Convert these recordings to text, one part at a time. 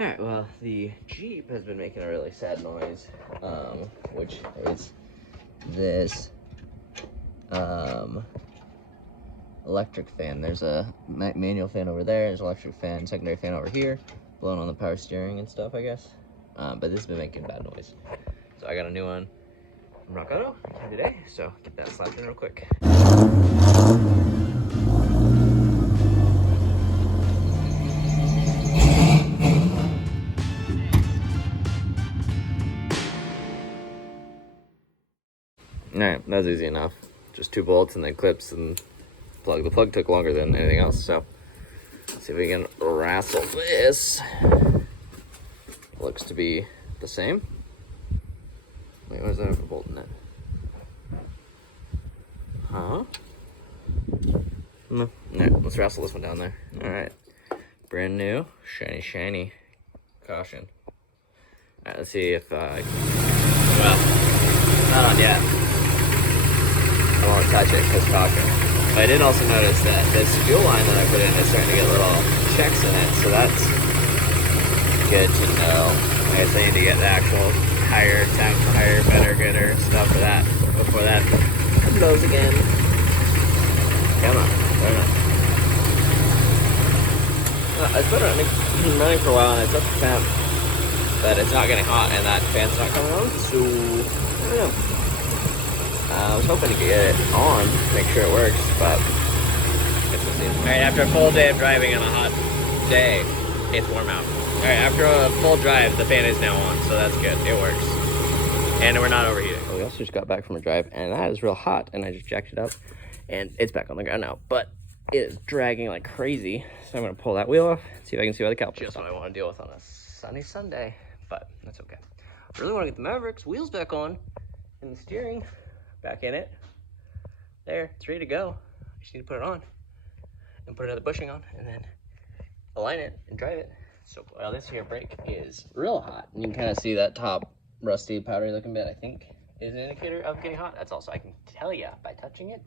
Alright, well, the Jeep has been making a really sad noise, which is this electric fan. There's a manual fan over there, there's an electric fan, secondary fan over here, blowing on the power steering and stuff, I guess. But this has been making bad noise. So I got a new one from Rock Auto today, so get that slapped in real quick. Alright, that was easy enough. Just 2 bolts and then clips and plug. The plug took longer than anything else, so let's see if we can wrestle this. Looks to be the same. Wait, where's that bolt in it? Huh? No. Alright, let's wrestle this one down there. Alright. Brand new, shiny caution. Alright, let's see if well, not on yet. I won't touch it because caution. But I did also notice that this fuel line that I put in is starting to get little checks in it, so that's good to know. I guess I need to get the actual higher tank, higher, better, gooder stuff for that before that goes again. Come on, turn on. It's been running for a while, and it's up to temp, but it's not getting hot, and that fan's not coming on, so I don't know. I was hoping to get it on, make sure it works, but it's the same. Alright, after a full day of driving on a hot day, it's warm out. Alright, after a full drive, the fan is now on, so that's good. It works. And we're not overheating. We also just got back from a drive, and that is real hot, and I just jacked it up, and it's back on the ground now, but it is dragging like crazy, so I'm going to pull that wheel off, see if I can see why the caliper. Just what I want to deal with on a sunny Sunday, but that's okay. I really want to get the Mavericks wheels back on, and the steering back in it. There, it's ready to go. I just need to put it on, and put another bushing on, and then align it and drive it. So well, this here brake is real hot, and you can kind of see that top rusty, powdery looking bit, I think, is an indicator of getting hot. That's also, I can tell you by touching it,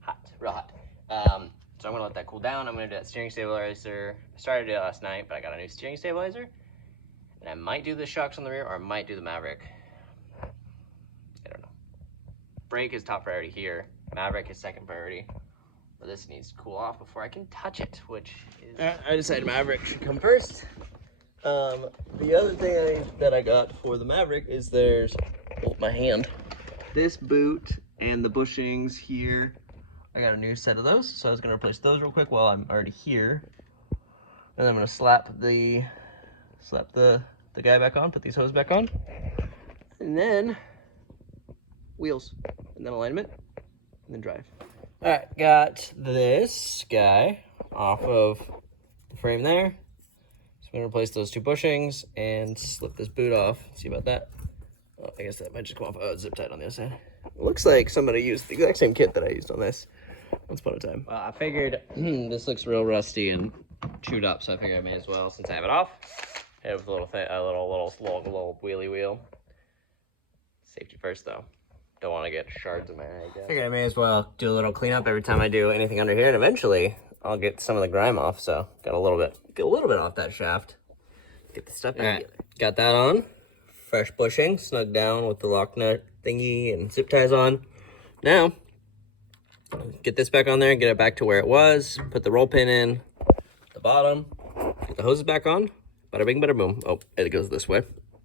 hot, real hot. So I'm gonna let that cool down. I'm gonna do that steering stabilizer. I started it last night, but I got a new steering stabilizer, and I might do the shocks on the rear, or I might do the Maverick. I don't know. Brake is top priority here. Maverick is second priority. But this needs to cool off before I can touch it, which is... I decided Maverick should come first. The other thing that I got for the Maverick is there's, oh, my hand. This boot and the bushings here. I got a new set of those, so I was gonna replace those real quick while I'm already here. And then I'm gonna slap the guy back on, put these hoses back on. And then wheels, and then alignment, and then drive. All right, got this guy off of the frame there. So I'm gonna replace those 2 bushings and slip this boot off. See about that? Oh, I guess that might just come off. Oh, it's zip tied on the other side. It looks like somebody used the exact same kit that I used on this once upon a time. Well, I figured this looks real rusty and chewed up, so I figured I may as well, since I have it off, have a little wheelie wheel. Safety first, though. Don't want to get shards in my eye, I guess. I figured I may as well do a little cleanup every time I do anything under here, and eventually I'll get some of the grime off. So get a little bit off that shaft. Get the stuff in. Got that on. Fresh bushing, snug down with the lock nut thingy and zip ties on. Now, get this back on there, get it back to where it was. Put the roll pin in the bottom. Get the hoses back on. Bada bing, bada boom. Oh, it goes this way.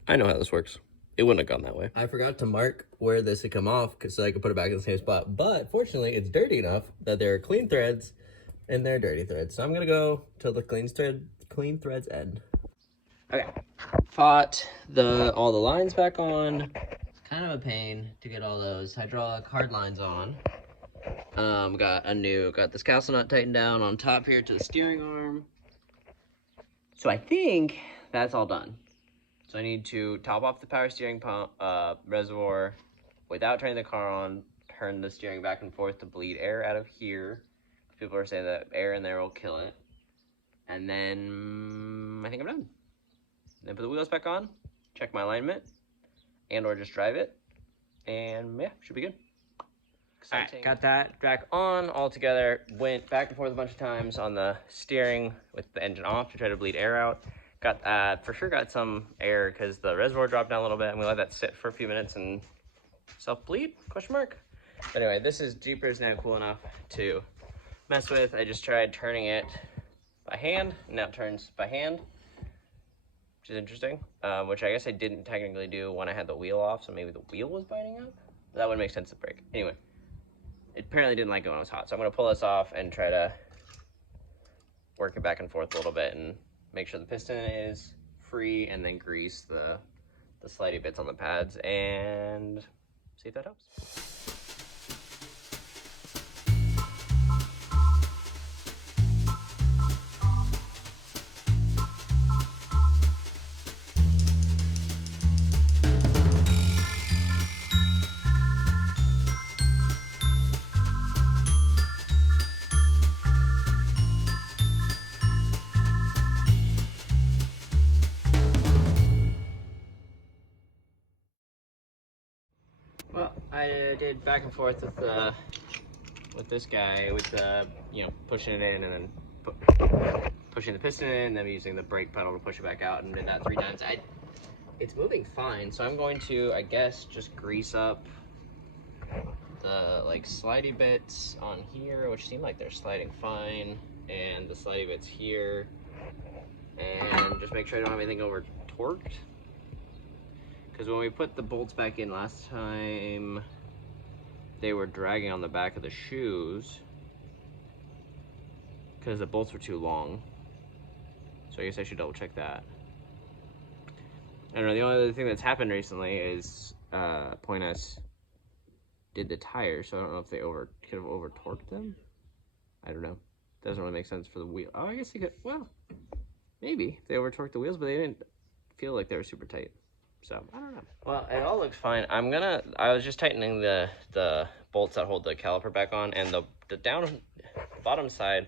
I know how this works. It wouldn't have gone that way. I forgot to mark where this had come off so I could put it back in the same spot. But fortunately, it's dirty enough that there are clean threads and there are dirty threads. So I'm gonna go to the clean threads end. Okay, fought all the lines back on. Kind of a pain to get all those hydraulic hard lines on. Got this castle nut tightened down on top here to the steering arm. So I think that's all done. So I need to top off the power steering pump reservoir without turning the car on, turn the steering back and forth to bleed air out of here. People are saying that air in there will kill it. And then I think I'm done. Then put the wheels back on, check my alignment, and or just drive it. And yeah, should be good. Exciting. All right, got that back on all together. Went back and forth a bunch of times on the steering with the engine off to try to bleed air out. Got for sure got some air because the reservoir dropped down a little bit, and we let that sit for a few minutes and self-bleed, question mark. But anyway, this is Jeeper is now cool enough to mess with. I just tried turning it by hand, and now it turns by hand, which is interesting, which I guess I didn't technically do when I had the wheel off, so maybe the wheel was biting up. That would make sense to break. Anyway, it apparently didn't like it when it was hot, so I'm gonna pull this off and try to work it back and forth a little bit and make sure the piston is free, and then grease the slidey bits on the pads and see if that helps. Well, I did back and forth with this guy with the, you know, pushing it in and then pushing the piston in, and then using the brake pedal to push it back out, and did that 3 times. It's moving fine, so I'm going to, I guess, just grease up the like slidey bits on here, which seem like they're sliding fine, and the slidey bits here, and just make sure I don't have anything over torqued. Because when we put the bolts back in last time, they were dragging on the back of the shoes because the bolts were too long. So I guess I should double check that. I don't know, the only other thing that's happened recently is Point S did the tires, so I don't know if they could have over torqued them. I don't know. Doesn't really make sense for the wheel. Oh, I guess you could, well, maybe if they over torqued the wheels, but they didn't feel like they were super tight. So, I don't know. Well, it all looks fine. I was just tightening the bolts that hold the caliper back on, and the bottom side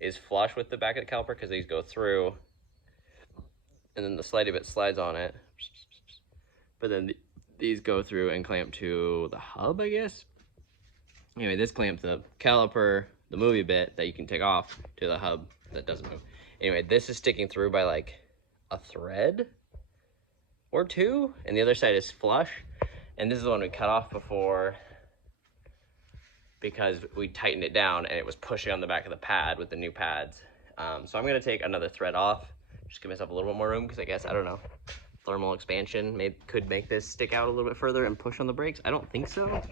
is flush with the back of the caliper because these go through, and then the slidey bit slides on it. But then these go through and clamp to the hub, I guess. Anyway, this clamps the caliper, the movie bit that you can take off, to the hub that doesn't move. Anyway, this is sticking through by like a thread or 2, and the other side is flush, and this is the one we cut off before because we tightened it down and it was pushing on the back of the pad with the new pads. So I'm gonna take another thread off, just give myself a little bit more room, because I guess, I don't know, thermal expansion could make this stick out a little bit further and push on the brakes. I don't think so.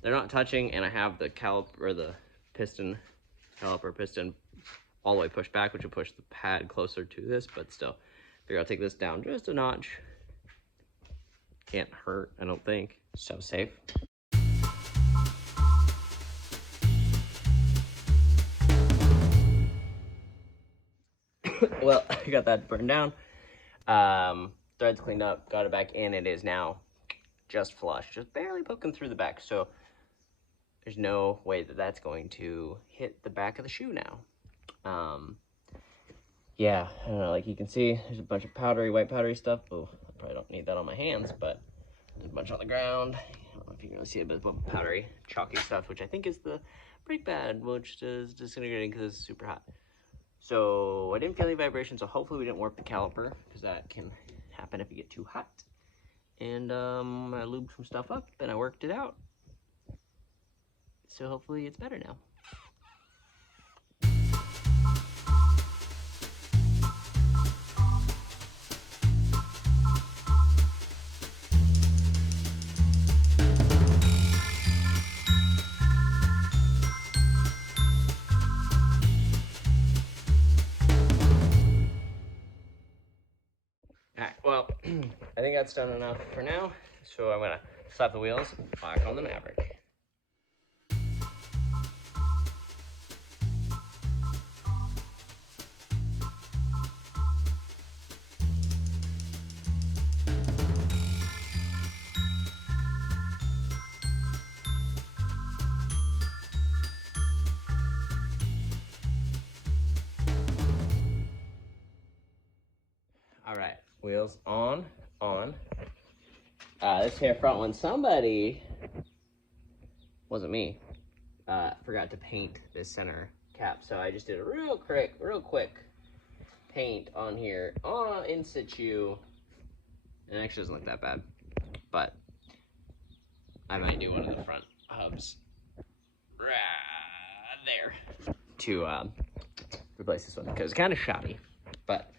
They're not touching, and I have the caliper piston all the way pushed back, which will push the pad closer to this, but still, figure I'll take this down just a notch. Can't hurt, I don't think. So safe. Well, I got that burned down. Threads cleaned up, got it back in. It is now just flush, just barely poking through the back. So there's no way that that's going to hit the back of the shoe now. Yeah, I don't know, like you can see, there's a bunch of white powdery stuff. Oh, I probably don't need that on my hands, but there's a bunch on the ground. I don't know if you can really see it, but it's powdery, chalky stuff, which I think is the brake pad, which is disintegrating because it's super hot. So I didn't feel any vibration, so hopefully we didn't warp the caliper, because that can happen if you get too hot. And I lubed some stuff up, and I worked it out. So hopefully it's better now. Alright, well, I think that's done enough for now, so I'm gonna slap the wheels back on the Maverick. All right, wheels on. This here front one, somebody, wasn't me, forgot to paint this center cap. So I just did a real quick paint on here in situ. It actually doesn't look that bad, but I might do one of the front hubs right there to replace this one because it's kind of shoddy. But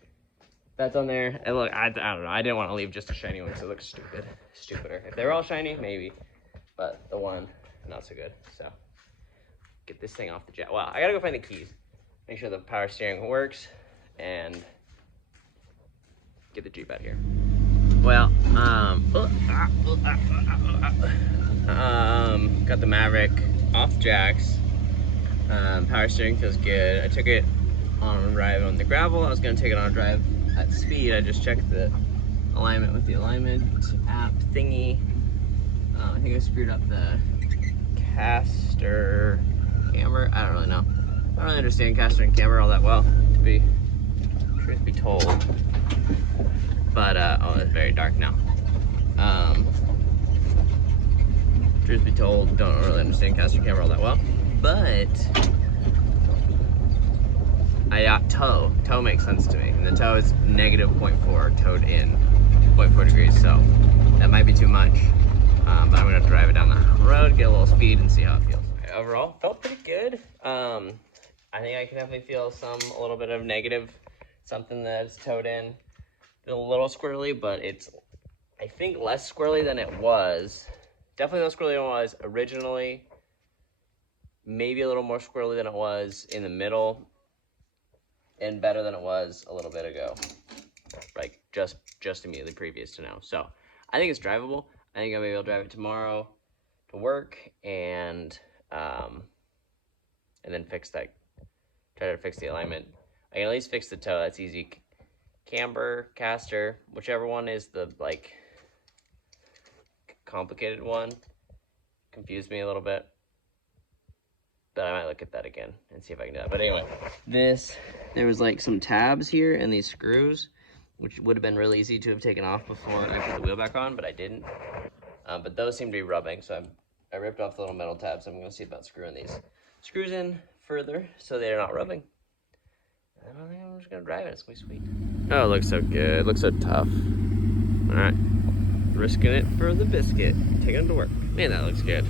that's on there. And look, I don't know. I didn't want to leave just a shiny one because it looks stupid. Stupider. If they were all shiny, maybe. But the one, not so good. So get this thing off the jack. Well, I gotta go find the keys. Make sure the power steering works and get the Jeep out here. Well, got the Maverick off jacks. Power steering feels good. I took it on a drive on the gravel. I was gonna take it on a drive at speed. I just checked the alignment with the alignment app thingy. I think I screwed up the caster camber. I don't really know. I don't really understand caster and camber all that well, to be truth be told. But oh, it's very dark now. Truth be told, don't really understand caster and camber all that well. But I got toe. Toe makes sense to me. And the toe is negative 0.4 towed in 0.4 degrees. So that might be too much. But I'm gonna drive it down the road, get a little speed, and see how it feels. Overall, felt pretty good. I think I can definitely feel a little bit of negative, something that's towed in. A little squirrely, but it's, I think, less squirrely than it was. Definitely less squirrely than it was originally. Maybe a little more squirrely than it was in the middle. And better than it was a little bit ago. Like, just immediately previous to now. So, I think it's drivable. I think I'll be able to drive it tomorrow to work and then fix that. Try to fix the alignment. I can at least fix the toe. That's easy. Camber, caster, whichever one is the like complicated one. Confused me a little bit. But I might look at that again and see if I can do that. But anyway, there was like some tabs here and these screws, which would have been really easy to have taken off before I put the wheel back on, but I didn't. But those seem to be rubbing, so I ripped off the little metal tabs. I'm gonna see about screwing these screws in further so they're not rubbing. And I think I'm just gonna drive it. It's gonna be sweet. Oh, it looks so good. It looks so tough. All right, risking it for the biscuit. Taking it to work. Man, that looks good.